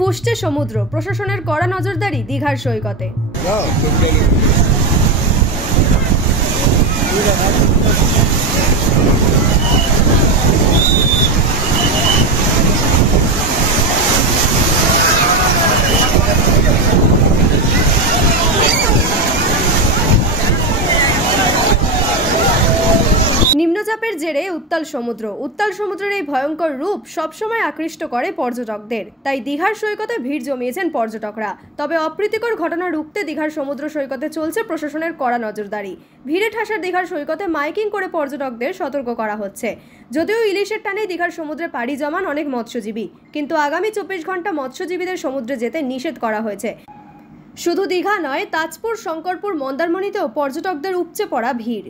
ফুসছে সমুদ্র, প্রশাসনের কড়া নজরদারি দীঘার সৈকতে। নিম্নচাপের জেরে উত্তাল সমুদ্রের এই ভয়ঙ্কর রূপ সবসময় আকৃষ্ট করে পর্যটকদের। তাই দীঘার সৈকতে ভিড় জমিয়েছেন পর্যটকরা। তবে অপ্রীতিকর ঘটনা রুখতে দীঘার সমুদ্র সৈকতে চলছে প্রশাসনের কড়া নজরদারি। ভিড়ে ঠাসার দীঘার সৈকতে মাইকিং করে পর্যটকদের সতর্ক করা হচ্ছে। যদিও ইলিশের টানে দীঘার সমুদ্রে পাড়ি জমান অনেক মৎস্যজীবী, কিন্তু আগামী 24 ঘন্টা মৎস্যজীবীদের সমুদ্রে যেতে নিষেধ করা হয়েছে। শুধু দীঘা নয়, তাজপুর, শঙ্করপুর, মন্দারমণিতেও পর্যটকদের উপচে পড়া ভিড়।